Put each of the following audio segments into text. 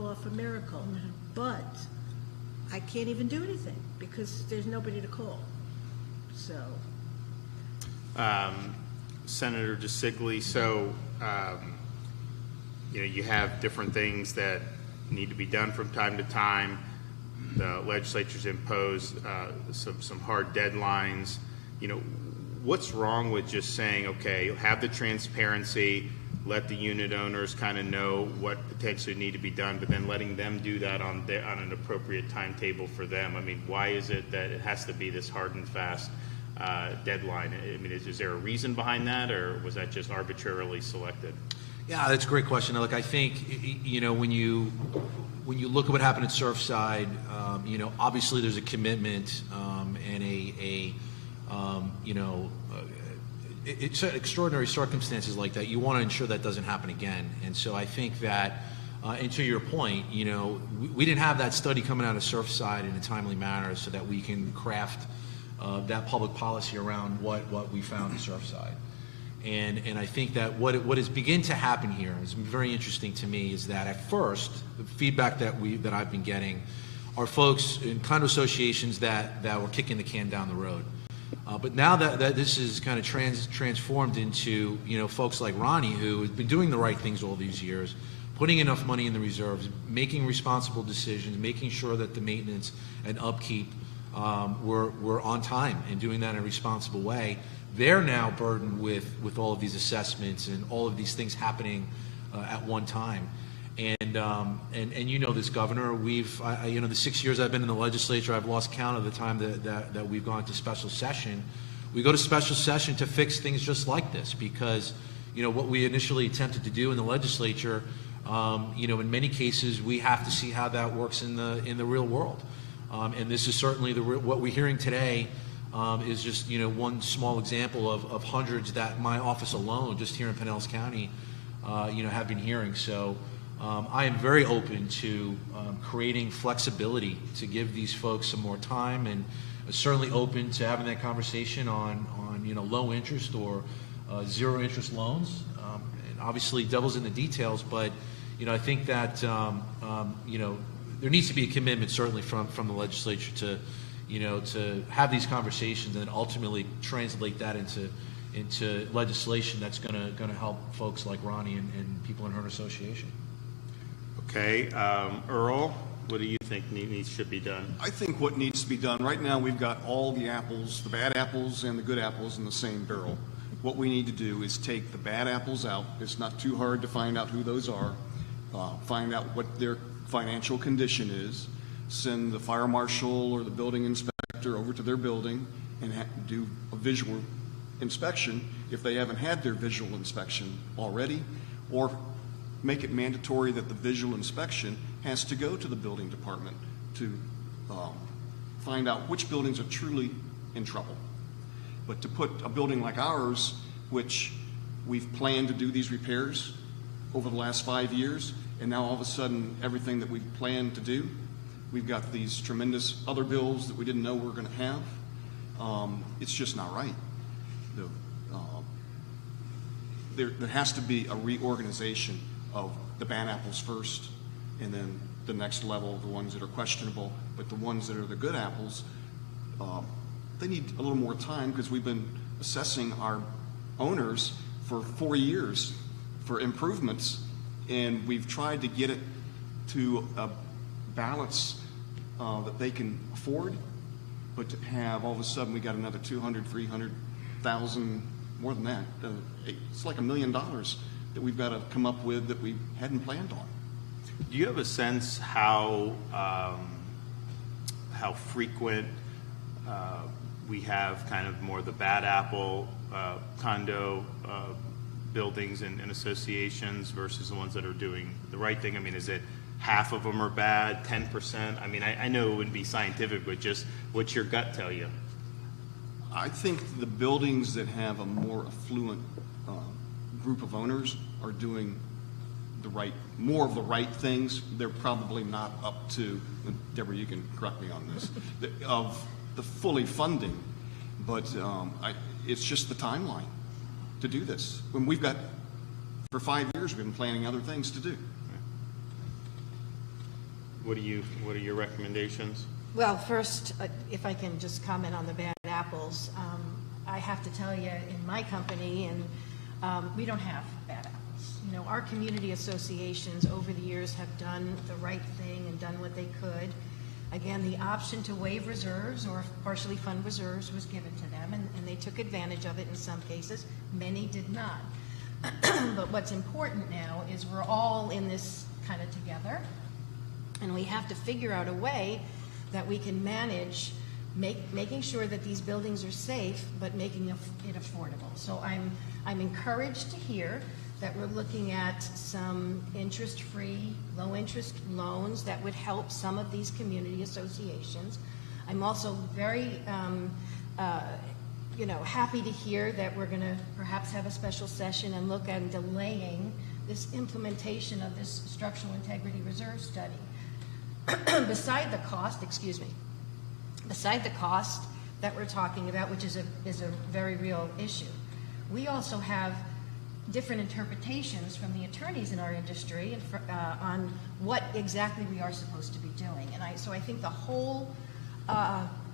pull off a miracle, but I can't even do anything because there's nobody to call. So, Senator DeSantis, so you have different things that need to be done from time to time. The legislature's imposed some hard deadlines. What's wrong with just saying, okay, have the transparency, let the unit owners kind of know what potentially need to be done, but then letting them do that on an appropriate timetable for them? I mean, why is it that it has to be this hard and fast deadline? I mean, is there a reason behind that, or was that just arbitrarily selected? Yeah, that's a great question. Look, I think when you look at what happened at Surfside, obviously there's a commitment and it's extraordinary circumstances like that. You want to ensure that doesn't happen again. And so I think that, and to your point, we didn't have that study coming out of Surfside in a timely manner so that we can craft that public policy around what we found in Surfside. And I think that what has begun to happen here is very interesting to me is that at first, the feedback that I've been getting are folks in condo associations that were kicking the can down the road. But now that this is kind of transformed into folks like Ronnie, who has been doing the right things all these years, putting enough money in the reserves, making responsible decisions, making sure that the maintenance and upkeep were on time and doing that in a responsible way. They're now burdened with all of these assessments and all of these things happening at one time. And this, Governor, the 6 years I've been in the legislature, I've lost count of the time that we've gone to special session. We go to special session to fix things just like this because, what we initially attempted to do in the legislature, in many cases we have to see how that works in the real world. And this is certainly what we're hearing today is just one small example of hundreds that my office alone, just here in Pinellas County, have been hearing. So. I am very open to creating flexibility to give these folks some more time, and certainly open to having that conversation on low interest or zero interest loans. And obviously, devil's in the details, but I think that there needs to be a commitment certainly from the legislature to have these conversations and ultimately translate that into legislation that's going to help folks like Ronnie and people in her association. Okay, Earl, what do you think should be done? I think what needs to be done, right now we've got all the apples, the bad apples and the good apples in the same barrel. What we need to do is take the bad apples out. It's not too hard to find out who those are, find out what their financial condition is, send the fire marshal or the building inspector over to their building and do a visual inspection if they haven't had their visual inspection already, or make it mandatory that the visual inspection has to go to the building department to find out which buildings are truly in trouble. But to put a building like ours, which we've planned to do these repairs over the last 5 years, and now all of a sudden everything that we've planned to do, we've got these tremendous other bills that we didn't know we were going to have. It's just not right. There has to be a reorganization of the bad apples first, and then the next level, the ones that are questionable, but the ones that are the good apples, they need a little more time because we've been assessing our owners for 4 years for improvements, and we've tried to get it to a balance that they can afford, but to have all of a sudden we got another 200, 300,000, more than that, it's like $1 million that we've got to come up with that we hadn't planned on. Do you have a sense how frequent we have kind of more the bad apple condo buildings and associations versus the ones that are doing the right thing? I mean, is it half of them are bad, 10%? I mean, I know it wouldn't be scientific, but just what's your gut tell you? I think the buildings that have a more affluent group of owners are doing more of the right things. They're probably not up to, Deborah, you can correct me on this, of the fully funding, but it's just the timeline to do this. When we've got, for 5 years, we've been planning other things to do. what are your recommendations? Well, first, if I can just comment on the bad apples, I have to tell you, in my company, and we don't have bad apples. You know, our community associations over the years have done the right thing and done what they could. Again, the option to waive reserves or partially fund reserves was given to them, and they took advantage of it in some cases. Many did not. But what's important now is we're all in this kind of together, and we have to figure out a way that we can manage making sure that these buildings are safe, but making it affordable. So I'm encouraged to hear that we're looking at some interest-free, low-interest loans that would help some of these community associations. I'm also very, happy to hear that we're going to perhaps have a special session and look at delaying this implementation of this structural integrity reserve study. Beside the cost that we're talking about, which is a very real issue, we also have different interpretations from the attorneys in our industry on what exactly we are supposed to be doing. And so I think the whole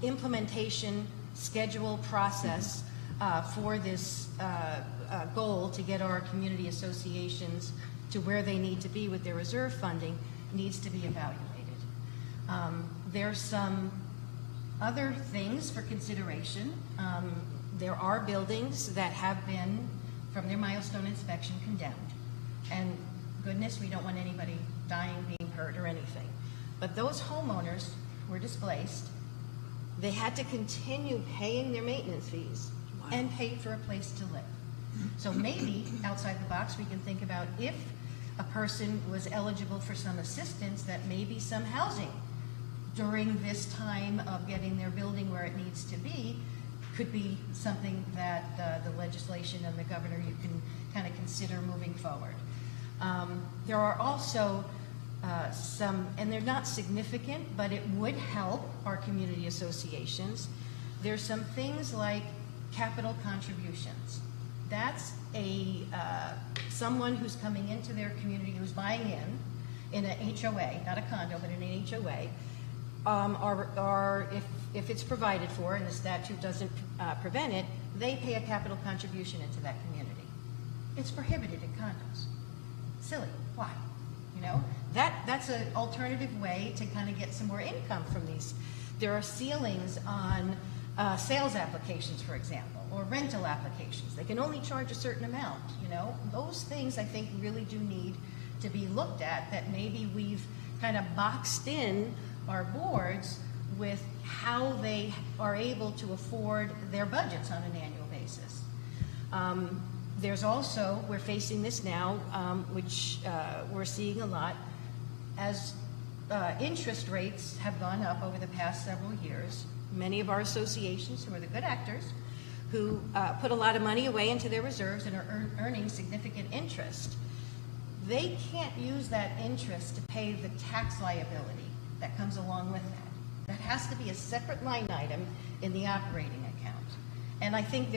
implementation schedule process for this goal to get our community associations to where they need to be with their reserve funding needs to be evaluated. There's some other things for consideration. There are buildings that have been, from their milestone inspection, condemned. And goodness, we don't want anybody dying, being hurt, or anything. But those homeowners were displaced. They had to continue paying their maintenance fees and pay for a place to live. So maybe outside the box we can think about, if a person was eligible for some assistance, that maybe some housing during this time of getting their building where it needs to be could be something that the legislation and the governor, you can kind of consider moving forward. There are also some, and they're not significant, but it would help our community associations. There's some things like capital contributions. That's someone who's coming into their community, who's buying in an HOA, not a condo, but in an HOA, if it's provided for and the statute doesn't prevent it, they pay a capital contribution into that community. It's prohibited in condos. Silly. Why? You know, that's an alternative way to kind of get some more income from these. There are ceilings on sales applications, for example, or rental applications. They can only charge a certain amount, you know. Those things I think really do need to be looked at, that maybe we've kind of boxed in our boards with how they are able to afford their budgets on an annual basis. There's also, we're facing this now, which we're seeing a lot, as interest rates have gone up over the past several years. Many of our associations, who are the good actors, who put a lot of money away into their reserves and are earning significant interest, they can't use that interest to pay the tax liability that comes along with that. That has to be a separate line item in the operating account. And I think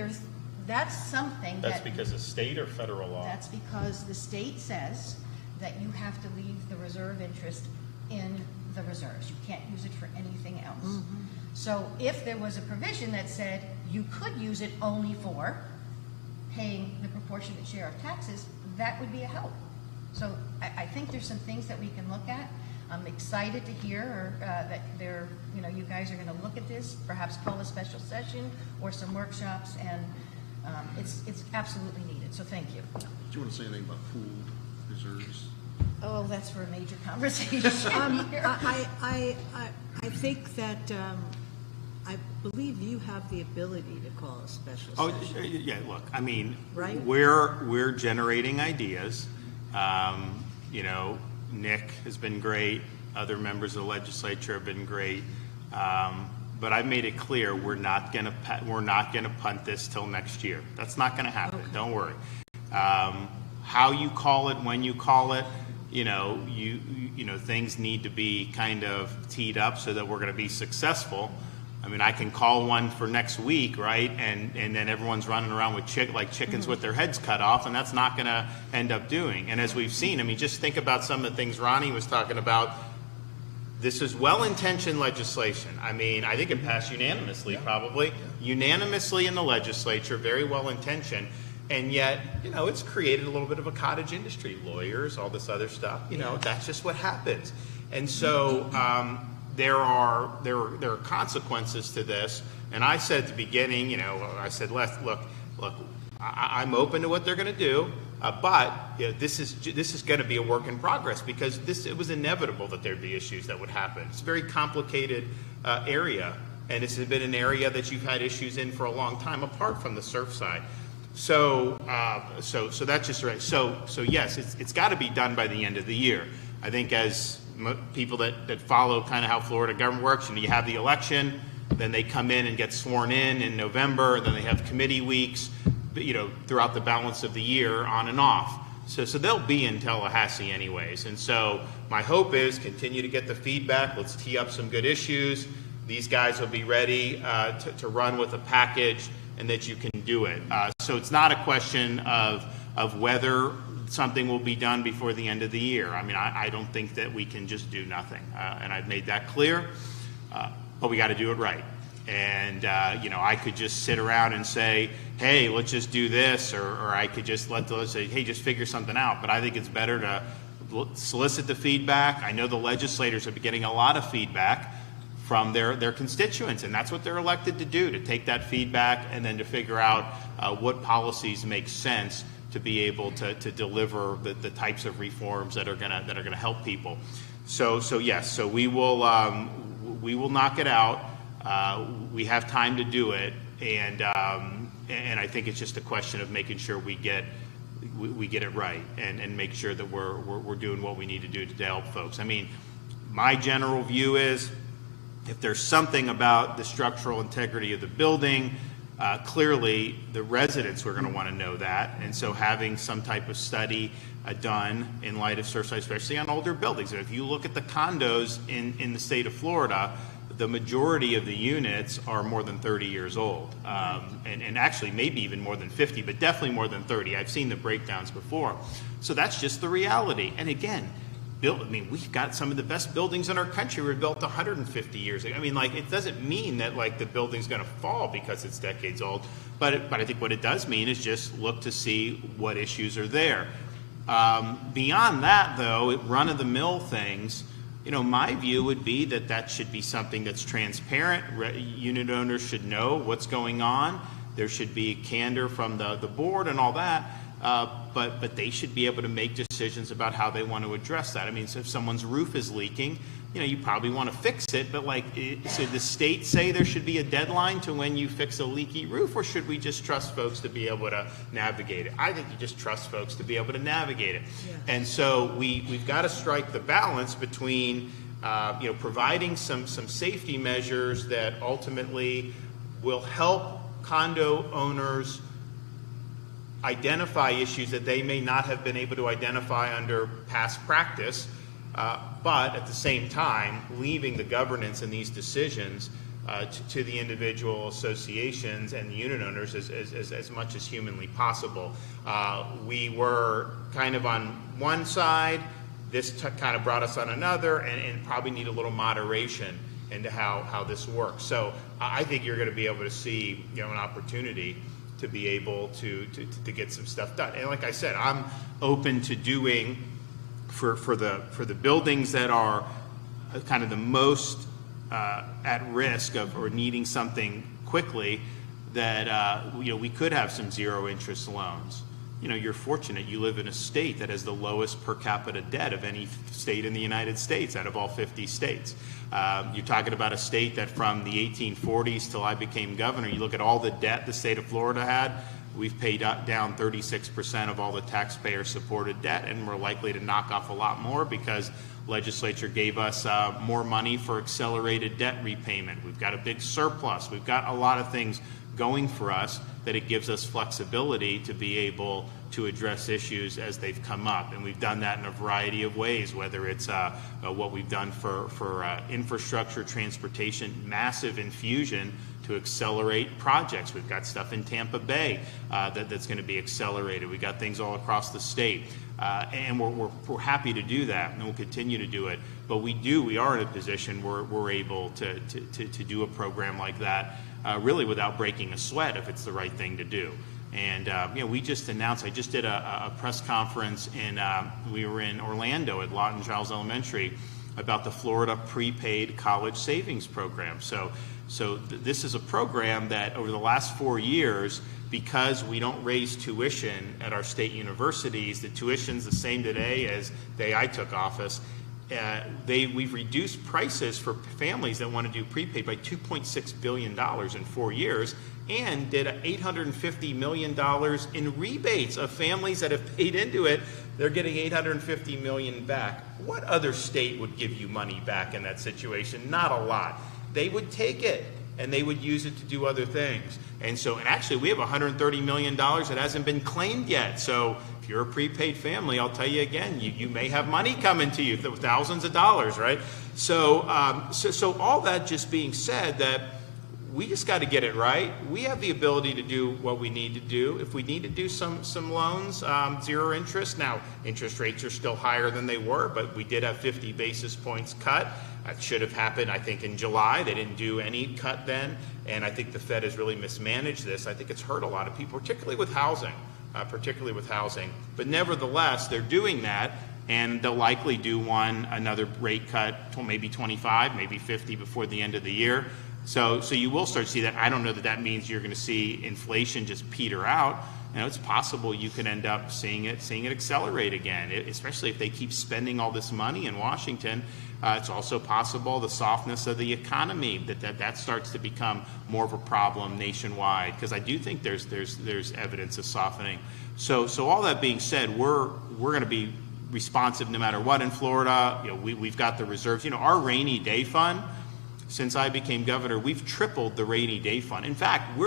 that's something That's because of state or federal law? That's because the state says that you have to leave the reserve interest in the reserves. You can't use it for anything else. Mm-hmm. So if there was a provision that said you could use it only for paying the proportionate share of taxes, that would be a help. So I think there's some things that we can look at. I'm excited to hear that you guys are going to look at this, perhaps call a special session or some workshops, and it's absolutely needed. So thank you. Do you want to say anything about pooled reserves? Oh, that's for a major conversation. I think that I believe you have the ability to call a special session. Yeah, look, I mean, Right? we're generating ideas. Nick has been great. Other members of the legislature have been great. But I've made it clear we're not gonna punt this till next year. That's not gonna happen. Okay. Don't worry. How you call it, when you call it, things need to be kind of teed up so that we're gonna be successful. I mean, I can call one for next week, right? And then everyone's running around with chickens with their heads cut off, and that's not going to end up doing. And as we've seen, I mean, just think about some of the things Ronnie was talking about. This is well-intentioned legislation. I mean, I think it passed unanimously, probably. Unanimously in the legislature, very well-intentioned. And yet, you know, it's created a little bit of a cottage industry. Lawyers, all this other stuff, you know, that's just what happens. And so there are consequences to this. And I said at the beginning, you know, I said, look, I'm open to what they're going to do. But you know, this is going to be a work in progress because it was inevitable that there'd be issues that would happen. It's a very complicated area, and this has been an area that you've had issues in for a long time, apart from the surf side. So that's just right. So yes, it's got to be done by the end of the year. I think as people that follow kind of how Florida government works, you have the election, then they come in and get sworn in November, and then they have committee weeks, you know, throughout the balance of the year, on and off. So they'll be in Tallahassee anyways. And so my hope is continue to get the feedback. Let's tee up some good issues. These guys will be ready to run with a package, and that you can do it. So it's not a question of whether something will be done before the end of the year. I mean, I don't think that we can just do nothing, and I've made that clear. But we got to do it right. And you know, I could just sit around and say, hey, let's just do this, or I could just let's say, hey, just figure something out. But I think it's better to solicit the feedback. I know the legislators have been getting a lot of feedback from their constituents, and that's what they're elected to do, to take that feedback and then to figure out what policies make sense to be able to deliver the types of reforms that are gonna help people. So yes, so we will knock it out. We have time to do it, and I think it's just a question of making sure we get it right and make sure that we're doing what we need to do to help folks. I mean, my general view is, if there's something about the structural integrity of the building, clearly the residents were going to want to know that, and so having some type of study done in light of Surfside, especially on older buildings. And if you look at the condos in the state of Florida, the majority of the units are more than 30 years old, and actually maybe even more than 50, but definitely more than 30. I've seen the breakdowns before. So that's just the reality. And again, we've got some of the best buildings in our country were built 150 years ago. I mean, like, it doesn't mean that like the building's going to fall because it's decades old, but I think what it does mean is just look to see what issues are there. Beyond that, though, run-of-the-mill things, you know, my view would be that should be something that's transparent. Unit owners should know what's going on. There should be candor from the board and all that. But they should be able to make decisions about how they want to address that. I mean, so if someone's roof is leaking, you know, you probably want to fix it, but like, should the state say there should be a deadline to when you fix a leaky roof, or should we just trust folks to be able to navigate it? I think you just trust folks to be able to navigate it. Yeah. And so we've got to strike the balance between, you know, providing some safety measures that ultimately will help condo owners identify issues that they may not have been able to identify under past practice, but at the same time, leaving the governance in these decisions to the individual associations and the unit owners as much as humanly possible. We were kind of on one side, this kind of brought us on another, and probably need a little moderation into how this works. So I think you're going to be able to see, you know, an opportunity to be able to get some stuff done. And like I said, I'm open to doing for the buildings that are kind of the most at risk of or needing something quickly, that you know, we could have some zero interest loans. You know, you're fortunate you live in a state that has the lowest per capita debt of any state in the United States out of all 50 states. You're talking about a state that from the 1840s till I became governor, you look at all the debt the state of Florida had, we've paid down 36% of all the taxpayer-supported debt, and we're likely to knock off a lot more because legislature gave us more money for accelerated debt repayment. We've got a big surplus. We've got a lot of things going for us that it gives us flexibility to be able to address issues as they've come up. And we've done that in a variety of ways, whether it's what we've done for infrastructure, transportation, massive infusion to accelerate projects. We've got stuff in Tampa Bay that's going to be accelerated. We've got things all across the state. And we're happy to do that, and we'll continue to do it. But we are in a position where we're able to do a program like that, really without breaking a sweat if it's the right thing to do. And we just announced, I just did a press conference, and we were in Orlando at Lawton Giles Elementary about the Florida Prepaid College Savings Program. So this is a program that over the last 4 years, because we don't raise tuition at our state universities, the tuition's the same today as the day I took office. We've reduced prices for families that want to do prepaid by $2.6 billion in 4 years, and did $850 million in rebates of families that have paid into it. They're getting $850 million back. What other state would give you money back in that situation? Not a lot. They would take it, and they would use it to do other things. And actually, we have $130 million that hasn't been claimed yet. So if you're a prepaid family, I'll tell you again, you may have money coming to you, thousands of dollars, right? So all that just being said, that we just got to get it right. We have the ability to do what we need to do. If we need to do some loans, 0 interest. Now, interest rates are still higher than they were, but we did have 50 basis points cut. That should have happened, I think, in July. They didn't do any cut then, and I think the Fed has really mismanaged this. I think it's hurt a lot of people, particularly with housing. But nevertheless, they're doing that, and they'll likely do another rate cut, maybe 25, maybe 50 before the end of the year. So you will start to see that. I don't know that means you're going to see inflation just peter out. It's possible you could end up seeing it accelerate again, especially if they keep spending all this money in Washington. It's also possible the softness of the economy, that starts to become more of a problem nationwide, because I do think there's evidence of softening. So all that being said, we're going to be responsive no matter what in Florida. We've got the reserves. Our rainy day fund, since I became governor, we've tripled the rainy day fund. In fact,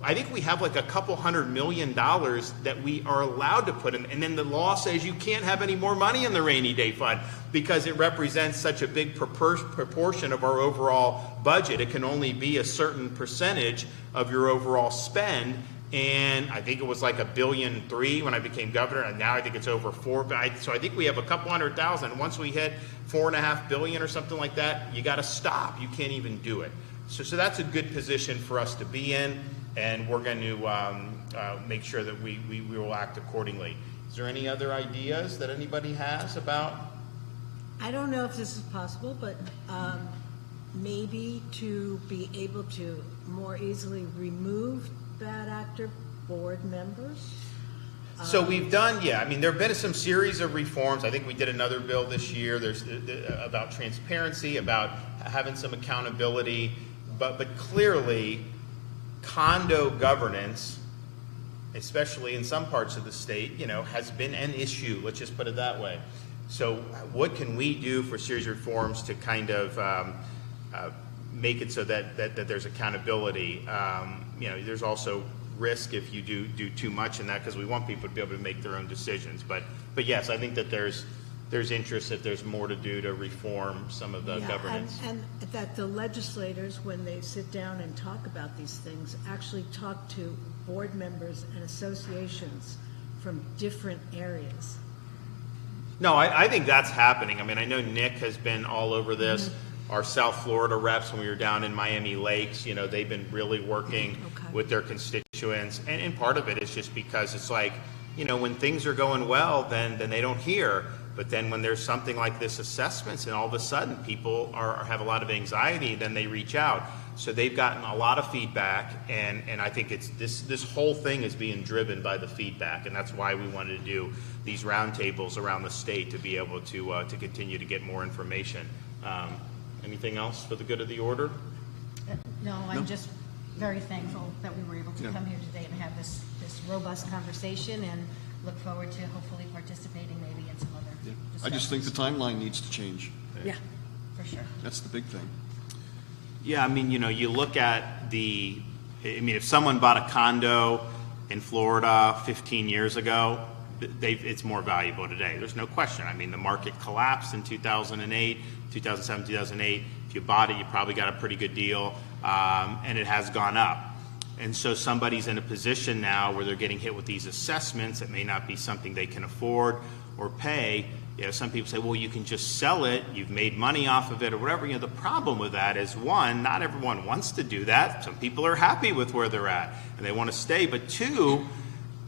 I think we have like a couple $100 million that we are allowed to put in, and then the law says you can't have any more money in the rainy day fund because it represents such a big proportion of our overall budget. It can only be a certain percentage of your overall spend, and I think it was like $1.3 billion when I became governor, and now I think it's over $4 billion. So I think we have a couple $100,000. Once we hit $4.5 billion or something like that, you got to stop. You can't even do it. So that's a good position for us to be in, and we're going to make sure that we will act accordingly. Is there any other ideas that anybody has about? I don't know if this is possible, but maybe to be able to more easily remove bad actor board members. So we've done, there have been some series of reforms. I think we did another bill this year. There's about transparency, about having some accountability, but clearly condo governance, especially in some parts of the state, has been an issue. Let's just put it that way. So what can we do for series of reforms to kind of make it so that there's accountability? There's also risk if you do too much in that, because we want people to be able to make their own decisions. But yes, I think that there's interest if there's more to do to reform some of the governance. And that the legislators, when they sit down and talk about these things, actually talk to board members and associations from different areas. No, I think that's happening. I know Nick has been all over this. Mm-hmm. Our South Florida reps, when we were down in Miami Lakes, they've been really working with their constituents. And part of it is just because it's like, when things are going well, then they don't hear. But then when there's something like this assessments, and all of a sudden people have a lot of anxiety, then they reach out. So they've gotten a lot of feedback, and I think it's this whole thing is being driven by the feedback, and that's why we wanted to do these roundtables around the state to be able to continue to get more information. Anything else for the good of the order? No, I'm just very thankful that we were able to come here today and have this robust conversation, and look forward to hopefully participating maybe in some other discussions. I just think the timeline needs to change. Yeah, for sure. That's the big thing. Yeah, you look at if someone bought a condo in Florida 15 years ago, it's more valuable today. There's no question. The market collapsed in 2007, 2008. If you bought it, you probably got a pretty good deal, and it has gone up. And so somebody's in a position now where they're getting hit with these assessments. It may not be something they can afford, or pay. You know, some people say, well, you can just sell it, you've made money off of it or whatever. You know, the problem with that is, one, not everyone wants to do that. Some people are happy with where they're at and they want to stay. But two,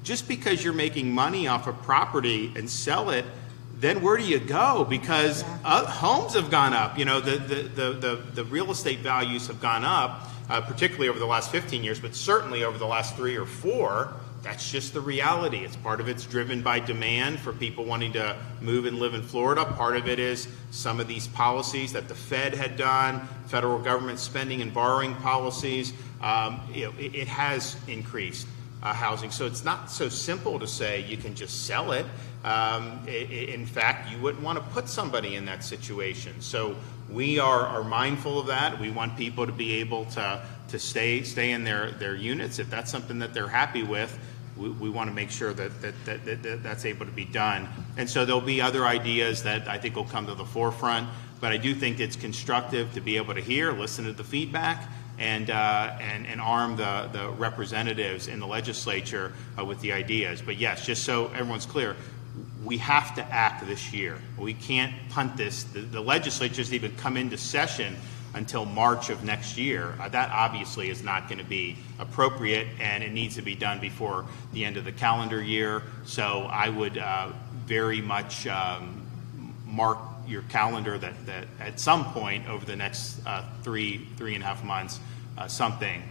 just because you're making money off a property and sell it, then where do you go? Because homes have gone up. You know, the real estate values have gone up, particularly over the last 15 years, but certainly over the last 3 or 4. That's just the reality. It's part of it's driven by demand for people wanting to move and live in Florida. Part of it is some of these policies that the Fed had done, federal government spending and borrowing policies. You know, it has increased housing. So it's not so simple to say you can just sell it. In fact, you wouldn't want to put somebody in that situation. So we are mindful of that. We want people to be able to stay in their units. If that's something that they're happy with, we want to make sure that's able to be done. And so there'll be other ideas that I think will come to the forefront, but I do think it's constructive to be able to hear, listen to the feedback, and arm the representatives in the legislature with the ideas. But yes, just so everyone's clear, we have to act this year. We can't punt this. The legislature doesn't even come into session until March of next year. That obviously is not going to be appropriate, and it needs to be done before the end of the calendar year. So I would very much mark your calendar that at some point over the next 3.5 months, something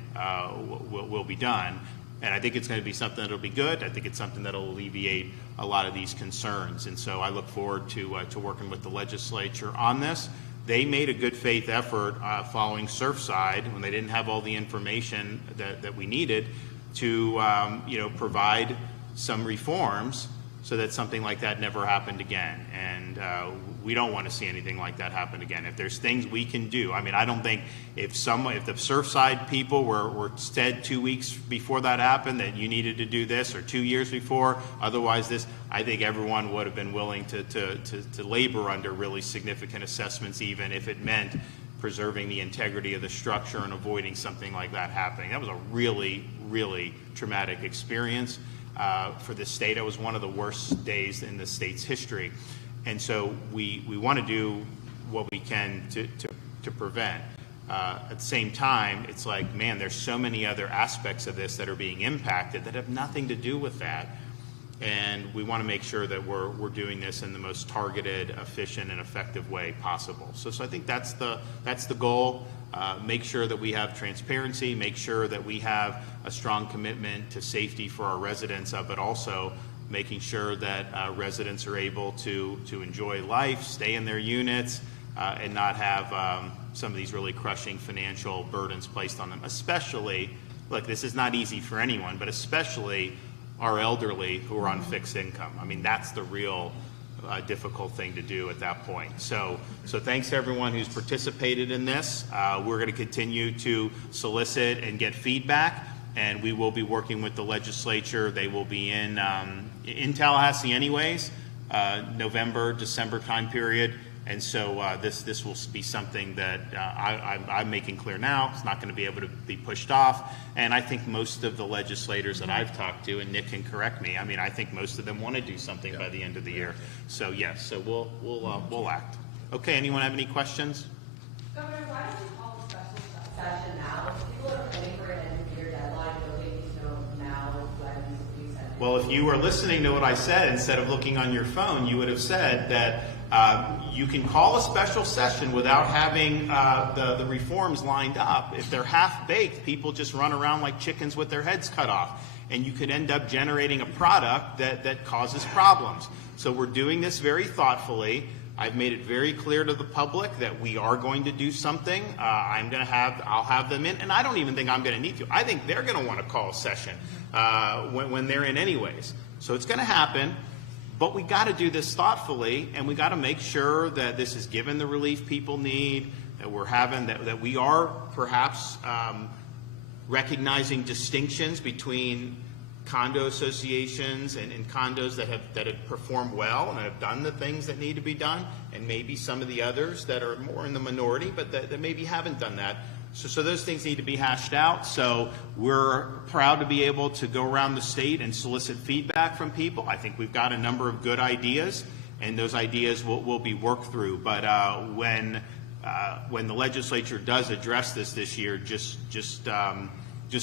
will be done. And I think it's going to be something that'll be good. I think it's something that'll alleviate a lot of these concerns. And so I look forward to working with the legislature on this. They made a good faith effort following Surfside when they didn't have all the information that we needed to provide some reforms so that something like that never happened again. And we don't want to see anything like that happen again. If there's things we can do, I mean, I don't think if the Surfside people were said 2 weeks before that happened that you needed to do this, or 2 years before, otherwise this, I think everyone would have been willing to labor under really significant assessments, even if it meant preserving the integrity of the structure and avoiding something like that happening. That was a really, really traumatic experience for the state. It was one of the worst days in the state's history. And so we want to do what we can to prevent. At the same time, it's like, man, there's so many other aspects of this that are being impacted that have nothing to do with that. And we want to make sure that we're doing this in the most targeted, efficient, and effective way possible. So I think that's the goal. Make sure that we have transparency, make sure that we have a strong commitment to safety for our residents, but also making sure that residents are able to enjoy life, stay in their units, and not have some of these really crushing financial burdens placed on them. Especially, look, this is not easy for anyone, but especially our elderly who are on fixed income. I mean, that's the real difficult thing to do at that point. So thanks to everyone who's participated in this. We're going to continue to solicit and get feedback, and we will be working with the legislature. They will be in Tallahassee anyways, November, December time period. And so this will be something that I'm making clear now. It's not going to be able to be pushed off. And I think most of the legislators that I've talked to, and Nick can correct me, I mean, I think most of them want to do something by the end of the year. So yes, so we'll act. Okay, anyone have any questions? Governor, why don't you call a special session now? People are planning for an end of year deadline. Nobody needs to know now when these will be sent. Well, if you were listening to what I said instead of looking on your phone, you would have said that you can call a special session without having the reforms lined up. If they're half-baked, people just run around like chickens with their heads cut off. And you could end up generating a product that causes problems. So we're doing this very thoughtfully. I've made it very clear to the public that we are going to do something. I'll have them in, and I don't even think I'm going to need to. I think they're going to want to call a session when they're in anyways. So it's going to happen. But we got to do this thoughtfully, and we got to make sure that this is given the relief people need, that we're having, that we are perhaps recognizing distinctions between condo associations and condos that have performed well and have done the things that need to be done, and maybe some of the others that are more in the minority, but that maybe haven't done that. So those things need to be hashed out. So we're proud to be able to go around the state and solicit feedback from people. I think we've got a number of good ideas, and those ideas will be worked through. But when the legislature does address this year, just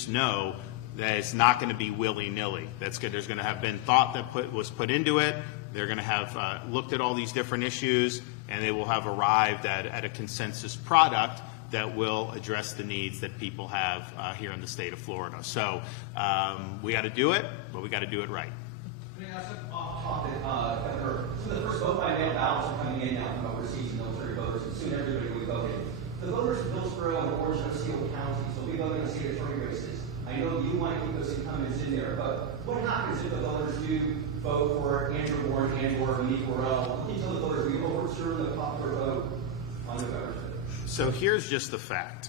know that it's not going to be willy-nilly. There's going to have been thought that was put into it. They're going to have looked at all these different issues, and they will have arrived at a consensus product that will address the needs that people have here in the state of Florida. So we got to do it, but we got to do it right. May I ask off topic, Governor? So the first vote by mail ballots are coming in now from overseas military voters, and soon everybody will be voting. The voters of Hillsborough and Orange and Osceola counties will be voting in state attorney races. I know you want to keep those incumbents in there, but what happens if the voters do vote for Andrew Warren and/or Monique Worrell? Can you tell the voters we overturn the popular vote on November 5th? So here's just the fact.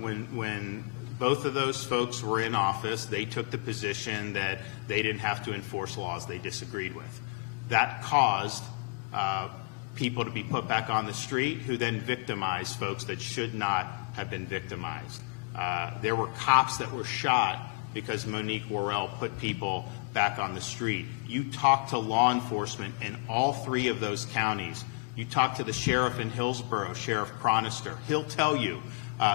When both of those folks were in office, they took the position that they didn't have to enforce laws they disagreed with. That caused people to be put back on the street, who then victimized folks that should not have been victimized. There were cops that were shot because Monique Worrell put people back on the street. You talk to law enforcement in all three of those counties. You talk to the sheriff in Hillsborough, Sheriff Cronister. He'll tell you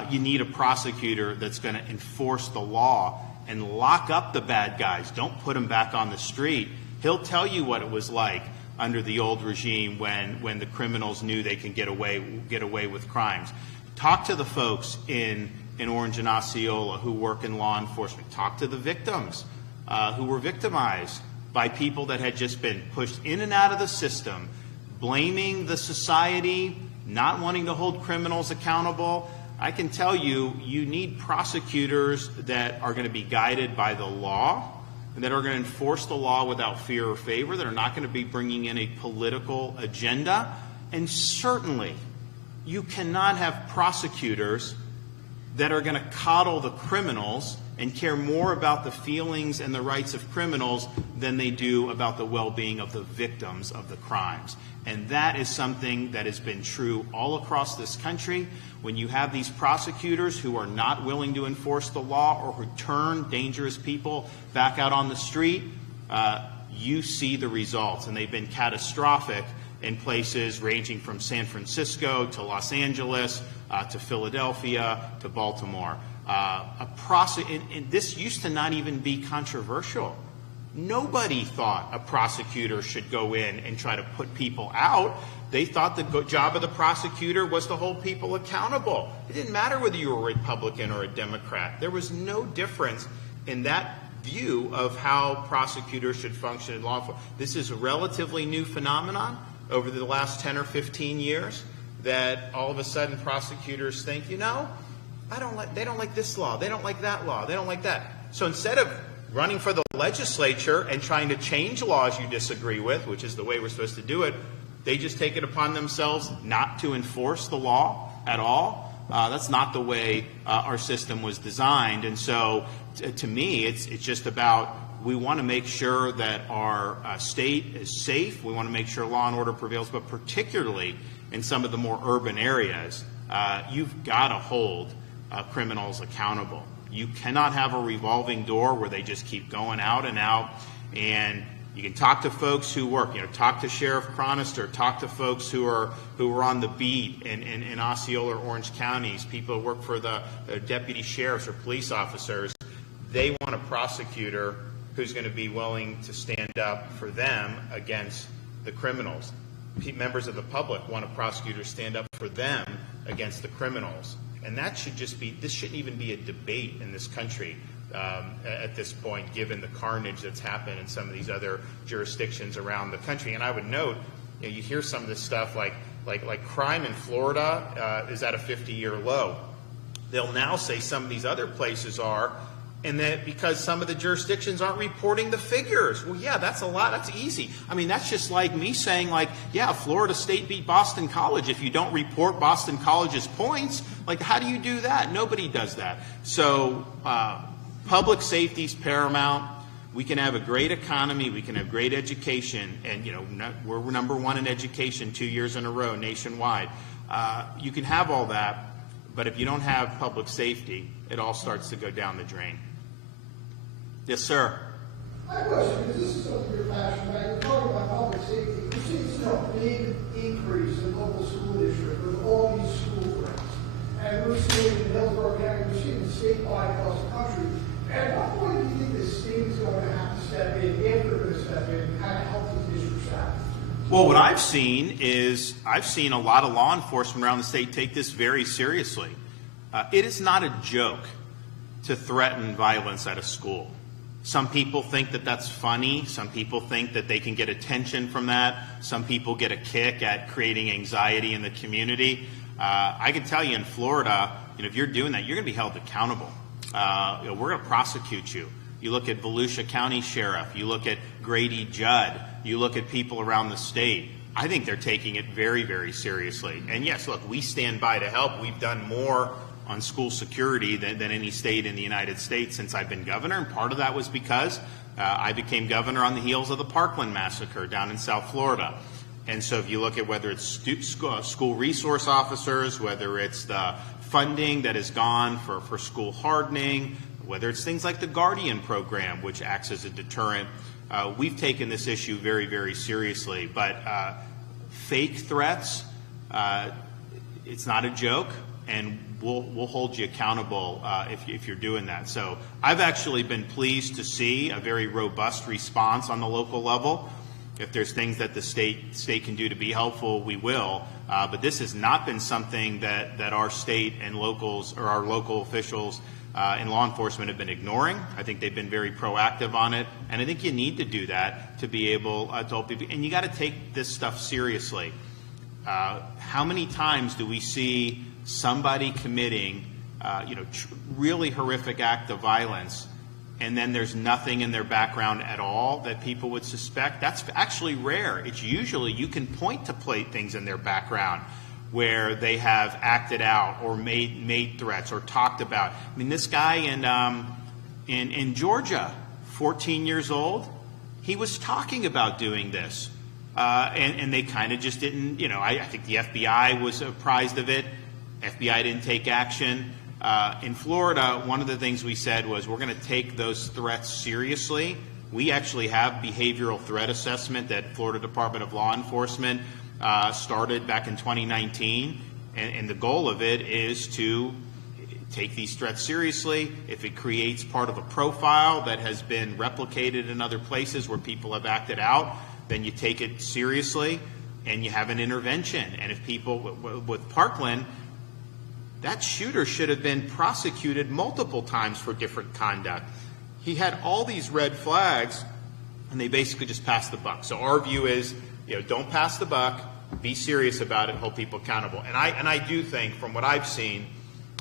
you need a prosecutor that's going to enforce the law and lock up the bad guys. Don't put them back on the street. He'll tell you what it was like under the old regime when the criminals knew they can get away with crimes. Talk to the folks in Orange and Osceola who work in law enforcement. Talk to the victims who were victimized by people that had just been pushed in and out of the system, blaming the society, not wanting to hold criminals accountable. I can tell you, you need prosecutors that are going to be guided by the law and that are going to enforce the law without fear or favor, that are not going to be bringing in a political agenda. And certainly, you cannot have prosecutors that are going to coddle the criminals and care more about the feelings and the rights of criminals than they do about the well-being of the victims of the crimes. And that is something that has been true all across this country. When you have these prosecutors who are not willing to enforce the law or who turn dangerous people back out on the street, you see the results. And they've been catastrophic in places ranging from San Francisco to Los Angeles to Philadelphia to Baltimore. And this used to not even be controversial. Nobody thought a prosecutor should go in and try to put people out. They thought the job of the prosecutor was to hold people accountable. It didn't matter whether you were a Republican or a Democrat. There was no difference in that view of how prosecutors should function in law enforcement. This is a relatively new phenomenon over the last 10 or 15 years that all of a sudden prosecutors think, you know, they don't like this law, they don't like that law, they don't like that. So instead of running for the legislature and trying to change laws you disagree with, which is the way we're supposed to do it, they just take it upon themselves not to enforce the law at all. That's not the way our system was designed. And so to me, it's just about, we want to make sure that our state is safe. We want to make sure law and order prevails, but particularly in some of the more urban areas, you've got to hold criminals accountable. You cannot have a revolving door where they just keep going out and out. And you can talk to folks who work, talk to Sheriff Cronister, talk to folks who are on the beat in Osceola or Orange counties, people who work for the deputy sheriffs or police officers. They want a prosecutor who's going to be willing to stand up for them against the criminals. Members of the public want a prosecutor to stand up for them against the criminals. And that should just be, this shouldn't even be a debate in this country at this point, given the carnage that's happened in some of these other jurisdictions around the country. And I would note, you hear some of this stuff like crime in Florida is at a 50-year low. They'll now say some of these other places are, and that because some of the jurisdictions aren't reporting the figures. Well, yeah, that's a lot. That's easy. I mean, that's just like me saying, yeah, Florida State beat Boston College. If you don't report Boston College's points, how do you do that? Nobody does that. So public safety is paramount. We can have a great economy. We can have great education. And, we're number one in education 2 years in a row nationwide. You can have all that. But if you don't have public safety, it all starts to go down the drain. Yes, sir. My question is, this is something you're passionate about. You're talking about public safety. We're seeing a big increase in local school district with all these school grants. And we're seeing in Hillsborough County, we're seeing it statewide across the country. At what point do you think the state is going to have to step in, if they're going to step in, and kind of help these districts out? Well, what I've seen is a lot of law enforcement around the state take this very seriously. It is not a joke to threaten violence at a school. Some people think that that's funny. Some people think that they can get attention from that. Some people get a kick at creating anxiety in the community. I can tell you in Florida, if you're doing that, you're going to be held accountable. We're going to prosecute you. You look at Volusia County Sheriff. You look at Grady Judd. You look at people around the state. I think they're taking it very, very seriously. And yes, look, we stand by to help. We've done more on school security than any state in the United States since I've been governor, and part of that was because I became governor on the heels of the Parkland massacre down in South Florida. And so if you look at whether it's school resource officers, whether it's the funding that has gone for school hardening, whether it's things like the Guardian program, which acts as a deterrent, we've taken this issue very, very seriously. But fake threats, it's not a joke, and we'll hold you accountable if you're doing that. So I've actually been pleased to see a very robust response on the local level. If there's things that the state can do to be helpful, we will. But this has not been something that our state and locals or our local officials and law enforcement have been ignoring. I think they've been very proactive on it, and I think you need to do that to be able to help people. And you got to take this stuff seriously. How many times do we see somebody committing, really horrific act of violence, and then there's nothing in their background at all that people would suspect? That's actually rare. It's usually you can point to things in their background where they have acted out or made threats or talked about. I mean, this guy in Georgia, 14 years old, he was talking about doing this, and they kind of just didn't. I think the FBI was apprised of it. FBI didn't take action. In Florida, one of the things we said was we're going to take those threats seriously. We actually have behavioral threat assessment that Florida Department of Law Enforcement started back in 2019, and the goal of it is to take these threats seriously. If it creates part of a profile that has been replicated in other places where people have acted out, then you take it seriously and you have an intervention. And if people, with Parkland, that shooter should have been prosecuted multiple times for different conduct. He had all these red flags, and they basically just passed the buck. So our view is, don't pass the buck, be serious about it, hold people accountable. And I do think, from what I've seen,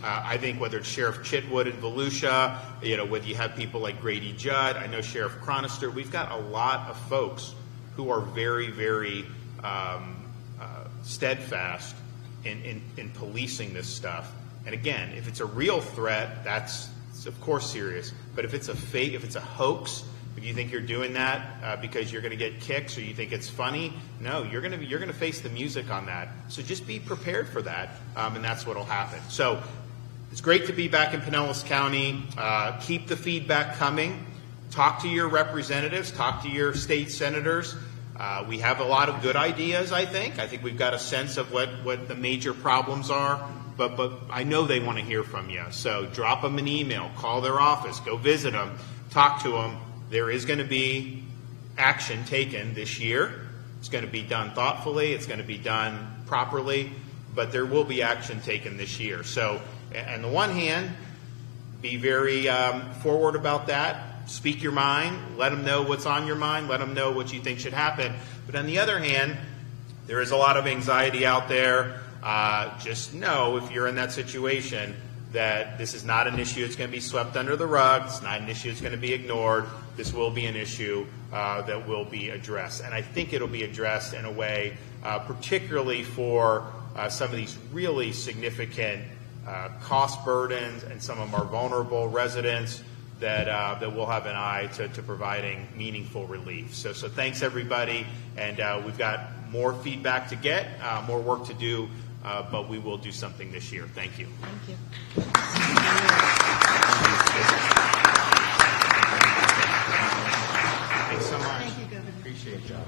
I think whether it's Sheriff Chitwood in Volusia, whether you have people like Grady Judd, I know Sheriff Chronister, we've got a lot of folks who are very, very steadfast in policing this stuff. And again, if it's a real threat, that's of course serious. But if it's a fake, if it's a hoax, if you think you're doing that because you're going to get kicks or you think it's funny, no, you're going to face the music on that. So just be prepared for that, and that's what'll happen. So it's great to be back in Pinellas County. Keep the feedback coming. Talk to your representatives. Talk to your state senators. We have a lot of good ideas, I think. I think we've got a sense of what the major problems are, but I know they want to hear from you. So drop them an email, call their office, go visit them, talk to them. There is going to be action taken this year. It's going to be done thoughtfully. It's going to be done properly, but there will be action taken this year. So on the one hand, be very forward about that. Speak your mind, let them know what's on your mind, let them know what you think should happen. But on the other hand, there is a lot of anxiety out there. Just know, if you're in that situation, that this is not an issue that's going to be swept under the rug. It's not an issue that's going to be ignored. This will be an issue that will be addressed. And I think it'll be addressed in a way, particularly for some of these really significant cost burdens and some of our vulnerable residents, that we'll have an eye to providing meaningful relief. So thanks, everybody, and we've got more feedback to get, more work to do but we will do something this year. Thank you. Thank you. Thanks so much. Thank you, Governor. Appreciate it, John.